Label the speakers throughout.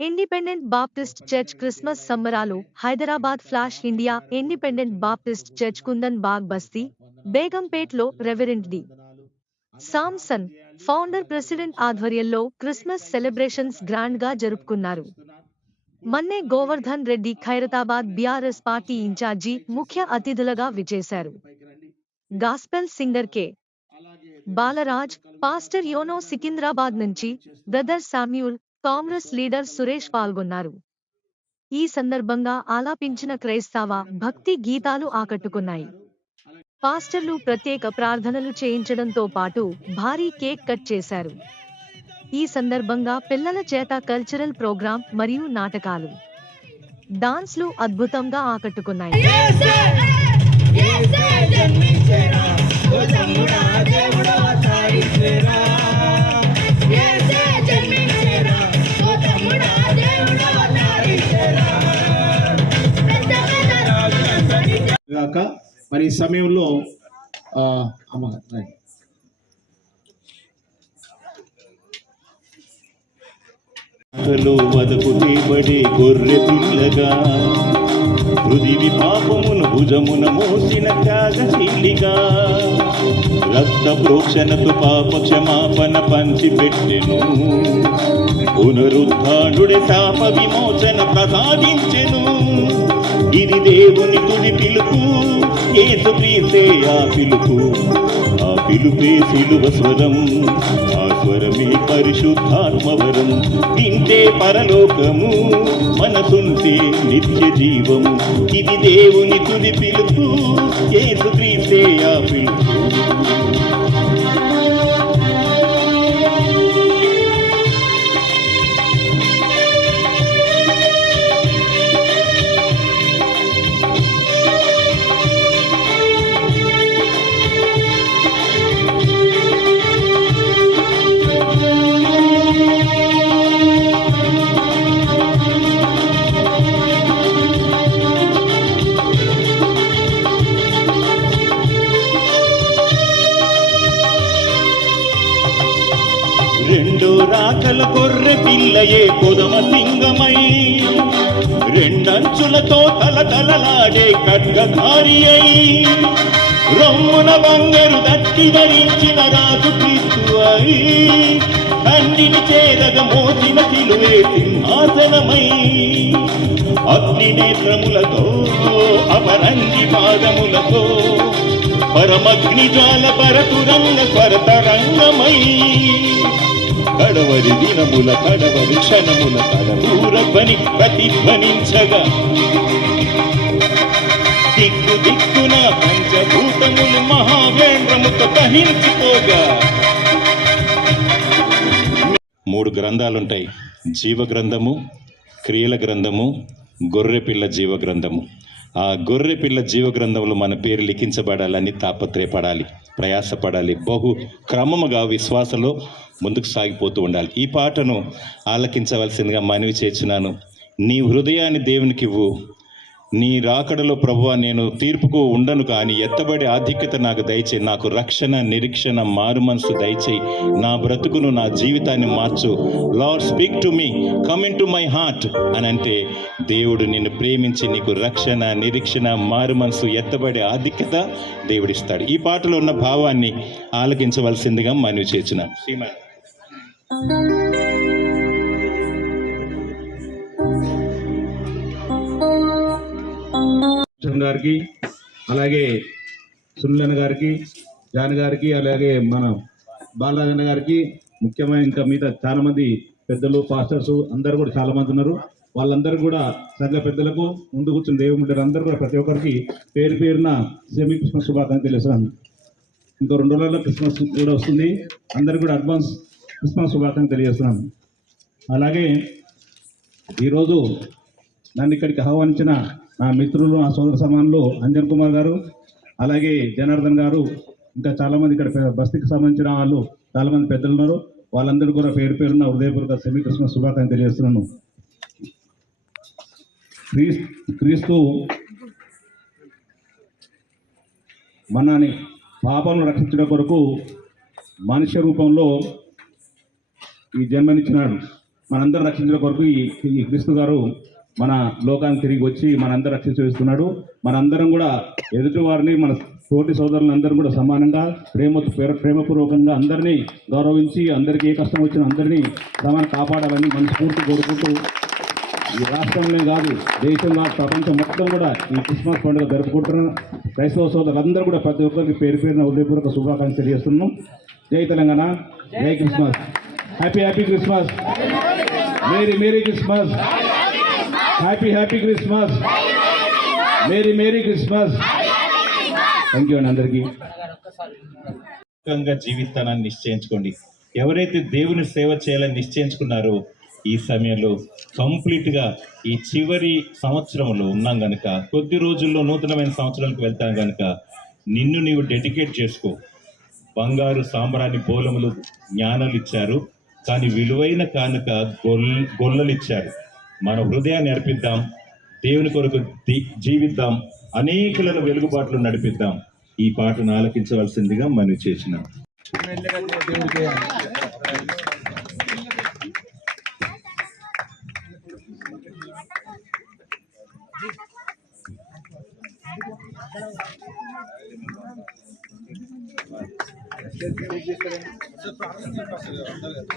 Speaker 1: Independent Baptist church Christmas సంబరాలు Hyderabad flash India independent Baptist church Kundan Bagh Basti బేగంపేట్లో reverend D. Samson founder president ఆధ్వర్యంలో Christmas celebrations గ్రాండ్గా జరుపుకున్నారు. Manne Govardhan Reddy Khairatabad BRS party incharge ముఖ్య అతిథులుగా విచేశారు gospel singer K. Balraj pastor YONO Secunderabad నుంచి brother Samuel Congress leader Suresh పాల్గొన్నారు. ఈ సందర్భంగా ఆలాపించిన క్రైస్తవ భక్తి గీతాలు ఆకట్టుకున్నాయి. పాస్టర్లు ప్రత్యేక ప్రార్థనలు చేయించడంతో పాటు భారీ కేక్ కట్ చేశారు. ఈ సందర్భంగా పిల్లల చేత కల్చరల్ ప్రోగ్రాం మరియు నాటకాలు డాన్స్లు అద్భుతంగా ఆకట్టుకున్నాయి.
Speaker 2: యేసే యేసే
Speaker 3: గాక మరి ఈ సమయంలో ఆ, అమ్మ రండి.
Speaker 4: కలో వదకు గొర్రె పిల్లగా హృదివి పాపమును భుజమున మోసిన త్యాగశీలిగా రక్త ప్రోక్షణతో పాప క్షమాపణ పంచిపెట్టెను పునరుద్ధానుడి శాప విమోచన ప్రసాదించెను ఇది దేవుని తుది పిలుపు ఏసు ప్రీతే ఆ పిలుపు. ఆ పిలుపే సిలువ స్వరం ఆ స్వరమే పరిశుద్ధాత్మవరం తింటే పరలోకము మనసుంటే నిత్య జీవము. ఇది దేవుని తుది పిలుపు ఏసు ప్రీతే ఆ పిలుపు. రెండో కొర్ర పిల్లయే కొదమ సింగమై. రెండంచులతో తలతలలాడే ఖడ్గధారి అయి. రొమ్మున బంగారు దట్టి ధరించిన రాజు క్రీస్తు అయి. తండ్రిని చేరగ మోసిన సిలువే సింహాసనమై. అగ్ని నేత్రములతో అపరంగి పాదములతో పరమగ్ని జ్వాల పరతురంగ స్వరతరంగమై. కడవరి దినముల కడవరి క్షణముల కడవూరధ్వని ప్రతిధ్వనించగా. దిక్కు దిక్కున పంచభూతములు మహావేంద్రముతో దహించిపోగా మూడు గ్రంథాలుంటాయి. జీవ గ్రంథము క్రియల గ్రంథము గొర్రెపిల్ల జీవ గ్రంథము ఆ గొర్రెపిల్ల జీవ గ్రంథంలో మన పేరు లిఖించబడాలని తాపత్రయపడాలి ప్రయాసపడాలి. బహు క్రమముగా విశ్వాసంలో ముందుకు సాగిపోతూ ఉండాలి. ఈ పాటను ఆలకించవలసిందిగా మనవి చేస్తున్నాను. నీ హృదయాన్ని దేవునికి ఇవ్వు. నీ రాకడలో ప్రభు నేను తీర్పుకు ఉండను కానీ ఎత్తబడి ఆధిక్యత నాకు దయచేయి. నాకు రక్షణ నిరీక్షణ మారు మనసు దయచేయి. నా బ్రతుకును నా జీవితాన్ని మార్చు. Lord speak to me. Come in to my heart అని అంటే దేవుడు నిన్ను ప్రేమించి నీకు రక్షణ నిరీక్షణ మారు మనసు ఎత్తబడి ఆధిక్యత దేవుడిస్తాడు. ఈ పాటలో ఉన్న భావాన్ని ఆలకించవలసిందిగా మనవి చేసిన శ్రీమన్.
Speaker 3: గారికి అలాగే సునీలన్న గారికి జాన్ గారికి అలాగే మన బాలరాజన్న గారికి ముఖ్యమైన ఇంకా మిగతా చాలా మంది పెద్దలు పాస్టర్స్ అందరు కూడా చాలా మంది ఉన్నారు. వాళ్ళందరూ కూడా సంఘ పెద్దలకు ముందు కూర్చుని దేవుడు అందరూ కూడా ప్రతి ఒక్కరికి పేరు పేరున సెమీ క్రిస్మస్ శుభాకాంక్షలు తెలియజేస్తున్నాను. ఇంకో రెండు రోజుల్లో క్రిస్మస్ కూడా వస్తుంది. అందరూ కూడా అడ్వాన్స్ క్రిస్మస్ శుభాకాంక్షలు తెలియజేస్తున్నాను. అలాగే ఈరోజు నన్ను ఇక్కడికి ఆహ్వానించిన నా మిత్రులు నా సోదర సమానులు అంజన్ కుమార్ గారు అలాగే జనార్దన్ గారు ఇంకా చాలామంది ఇక్కడ బస్తీకి సంబంధించిన వాళ్ళు చాలామంది పెద్దలు ఉన్నారు. వాళ్ళందరూ కూడా పేరు పేరున హృదయపూర్వక సెమీ క్రిస్మస్ శుభాకాంక్షలు తెలియజేస్తున్నాను. క్రీస్తు మనని పాపను రక్షించడం కొరకు మనుష్య రూపంలో ఈ జన్మనిచ్చినాడు. మనందరూ రక్షించడం కొరకు ఈ క్రీస్తు గారు మన లోకానికి తిరిగి వచ్చి మనందరం రక్షించేస్తున్నాడు మనందరం కూడా ఎదుటివారిని మన తోటి సోదరులందరం కూడా సమానంగా ప్రేమ ప్రేమపూర్వకంగా అందరినీ గౌరవించి అందరికీ ఏ కష్టం వచ్చినా అందరినీ సమానం కాపాడాలని మనస్ఫూర్తి కోరుకుంటూ ఈ రాష్ట్రంలో కాదు దేశంలో ప్రపంచం మొత్తం కూడా ఈ క్రిస్మస్ పండుగ జరుపుకుంటున్న క్రైస్తవ సోదరులందరూ కూడా ప్రతి ఒక్కరికి పేరు పేరున ఉదయపూర్వక శుభాకాంక్షలు తెలియజేస్తున్నాం. జై తెలంగాణ జై Christmas. Happy happy Christmas merry merry Christmas happy happy Christmas merry merry Christmas thank you అండి అందరికీ
Speaker 4: సుఖంగా జీవితాన్ని నిశ్చయించుకోండి. ఎవరైతే దేవుని సేవ చేయాలని నిశ్చయించుకున్నారో ఈ సమయంలో కంప్లీట్గా ఈ చివరి సంవత్సరంలో ఉన్నాం గనుక కొద్ది రోజుల్లో నూతనమైన సంవత్సరాలకు వెళ్తాం గనుక నిన్ను నీవు డెడికేట్ చేసుకో. బంగారు సాంబ్రాన్ని బోలములు జ్ఞానాలు ఇచ్చారు కానీ విలువైన కానుక గొల్ గొల్లలు ఇచ్చారు మన హృదయాన్ని అర్పిద్దాం దేవుని కొరకు జీవిద్దాం అనేకులను వెలుగుబాట్లు నడిపిద్దాం. ఈ పాటను ఆలకించవలసిందిగా మనం చేసినాం.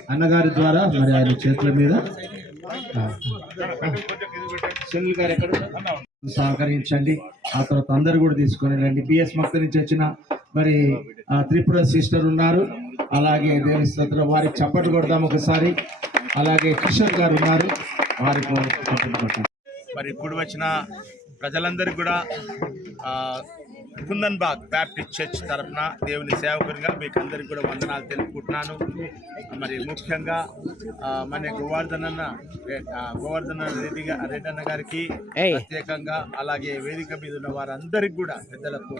Speaker 5: అన్నగారి ద్వారా మరి ఆయన చేతుల మీద. గారు ఎక్కడ సహకరించండి. ఆ తర్వాత అందరు కూడా తీసుకొని రండి. బిఎస్ మక్త నుంచి వచ్చిన మరి త్రిపుర సిస్టర్ ఉన్నారు. అలాగే దేని స్తోత్రం వారికి చప్పట్లు కొడదాం ఒకసారి. అలాగే కిషోర్ గారు ఉన్నారు. వారికి
Speaker 6: మరి ఇప్పుడు వచ్చిన ప్రజలందరికీ కూడా కుందన్ బాగ్ బ్యాప్టిస్ట్ చర్చ్ తరఫున దేవుని సేవకునిగా మీకు అందరికీ కూడా వందనాలు తెలుపుకుంటున్నాను. మరి ముఖ్యంగా మన గోవర్ధన్ అన్న గోవర్ధన్ రెడ్డి రెడ్డి అన్న గారికి ప్రత్యేకంగా అలాగే వేదిక మీద ఉన్న వారందరికీ కూడా పెద్దలకు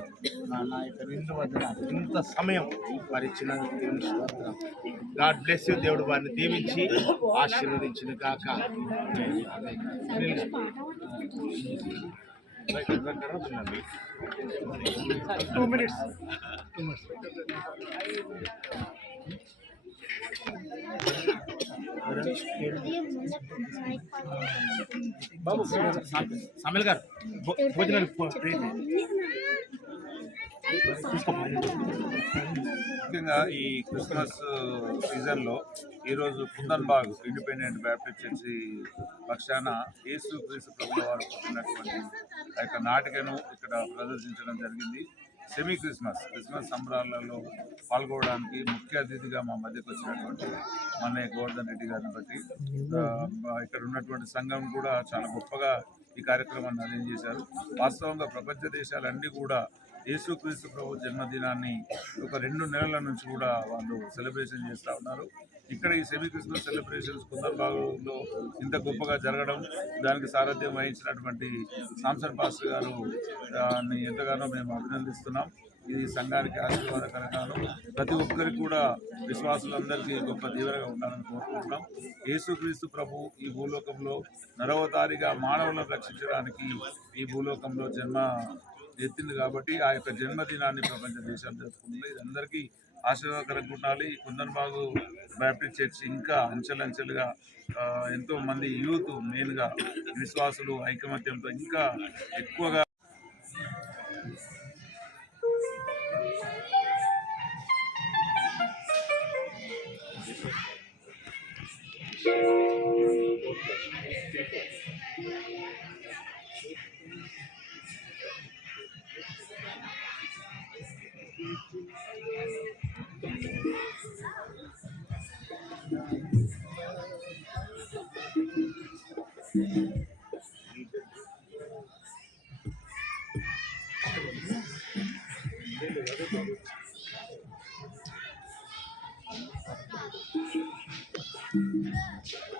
Speaker 6: నా యొక్క నిండు వందనాలు. ఇంత సమయం వారి ఇచ్చినందుకు దేవుని గాడ్ బ్లెస్ యూ. దేవుడు వారిని దీవించి ఆశీర్వదించిన కాక టూ మినిట్స్ బాబు సమీల్ గారు భోజనాలు.
Speaker 7: ముఖ్యంగా ఈ క్రిస్మస్ సీజన్లో ఈరోజు కుందన్బాగ్ ఇండిపెండెంట్ బ్యాప్టిస్ట్ చర్చి పక్షాన యేసు క్రీస్తు ప్రభుల వారు పుట్టినటువంటి ఆ యొక్క నాటికను ఇక్కడ ప్రదర్శించడం జరిగింది. సెమీ క్రిస్మస్ క్రిస్మస్ సంబరాలలో పాల్గొనడానికి ముఖ్య అతిథిగా మా మధ్యకు వచ్చినటువంటి మన గోవర్ధన్ రెడ్డి గారిని బట్టి ఇక్కడ ఉన్నటువంటి సంఘం కూడా చాలా గొప్పగా ఈ కార్యక్రమాన్ని అరేంజ్ చేశారు. వాస్తవంగా ప్రపంచ దేశాలన్నీ కూడా యేసుక్రీస్తు ప్రభు జన్మదినాన్ని ఒక రెండు నెలల నుంచి కూడా వాళ్ళు సెలబ్రేషన్ చేస్తూ ఉన్నారు. ఇక్కడ ఈ సెమీ సెలబ్రేషన్స్ కుందర్బాగులో ఇంత గొప్పగా జరగడం దానికి సారథ్యం వహించినటువంటి సాంసన్ పాస్టర్ గారు దాన్ని ఎంతగానో మేము అభినందిస్తున్నాం. ఇది సంఘానికి ఆశీర్వాదకరంగాను ప్రతి ఒక్కరికి కూడా విశ్వాసులందరికీ గొప్ప తీవ్రంగా ఉండాలని కోరుకుంటున్నాం. యేసుక్రీస్తు ప్రభు ఈ భూలోకంలో నరవతారిగా మానవులను రక్షించడానికి ఈ భూలోకంలో జన్మ ఎత్తింది కాబట్టి ఆ యొక్క జన్మదినాన్ని ప్రపంచ దేశాలు జరుపుకుంటుంది ఇదందరికీ అందరికీ ఆశీర్వాదకరంగా ఉండాలి కుందన్బాగు బ్యాప్టిస్ట్ చర్చి ఇంకా అంచెలంచెలుగా ఎంతో మంది యూత్ మెయిన్గా విశ్వాసులు ఐకమత్యంతో ఇంకా ఎక్కువగా Thank you. 何?